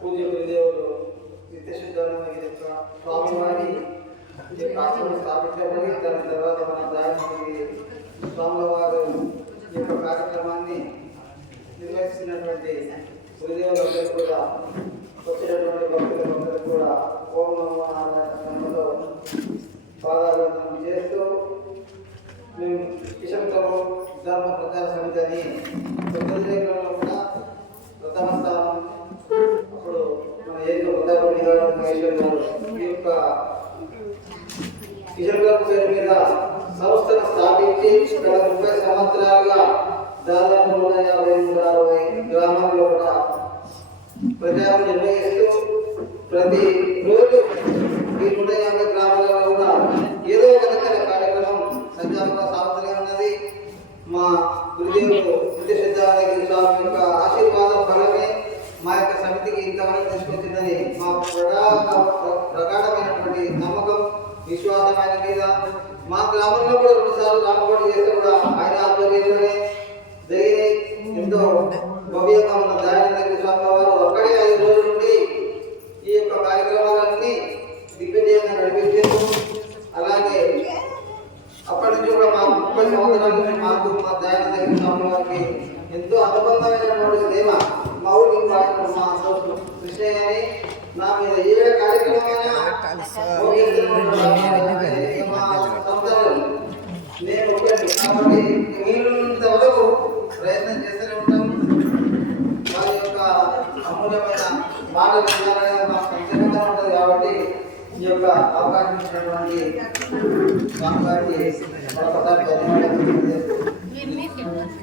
పూజలు దేవుడు నిత్యశుద్ధానందగిరి యొక్క స్వామివారి ఈ యొక్క ఆశ్రమం దాని తర్వాత మన దాని స్వాముల వారు ఈ యొక్క కార్యక్రమాన్ని నిర్వహిస్తున్నటువంటి గురుదేవులందరూ కూడా వచ్చినటువంటి భక్తులందరూ కూడా ఓం నమో నారాయణలో చేస్తూ మేము కిషన్ ధర్మ ప్రచార సమితి అని కూడా ప్రథమ స్థానం గారు ఈ యొక్క కిషోర్ గారి పేరు మీద సంస్థను స్థాపించి గత ముప్పై సంవత్సరాలుగా దాదాపు నూట యాభై నూట అరవై గ్రామాల్లో కూడా ప్రచారం నిర్వహిస్తూ ప్రతి రోజు ఈ నూట యాభై గ్రామాలలో కూడా ఏదో ఒక రకమైన కార్యక్రమం సంచారంగా సాగుతూనే ఉన్నది. మా గురుదేవులు నిత్య సిద్ధార్థగిరి స్వామి యొక్క ఆశీర్వాదం ఫలమే మా యొక్క సమితికి ఇంతవరకు తీసుకొచ్చిందని మా కూడా విశ్వాసం ఆయన మీద మా గ్రామంలో కూడా రెండు సార్లు రామకోటి చేస్తే కూడా ఆయన ఆధ్వర్యంలోనే జరిగినాయి. ఎంతో భవ్యంగా ఉన్న దయానందగిరి స్వామి వారు ఒక్కడే ఐదు రోజుల నుండి ఈ యొక్క కార్యక్రమాలన్నీ దిగ్విజయంగా నడిపించారు. అలాగే అప్పటి నుంచి కూడా మా ముప్పై సంవత్సరాల నుంచి మాకు మా దయానందగిరి స్వామి వారికి ఎంతో అనుబంధమైనటువంటి ప్రేమ మా ఊరికి పాడిన మా ప్రయత్నం చేస్తూనే ఉంటాం. వారి యొక్క అమూల్యమైన మాటలు సంతోషంగా ఉంటుంది కాబట్టి ఈ యొక్క అవకాశం ఇచ్చినటువంటి స్వామి గారికి మరొకసారి ధన్యవాదాలు.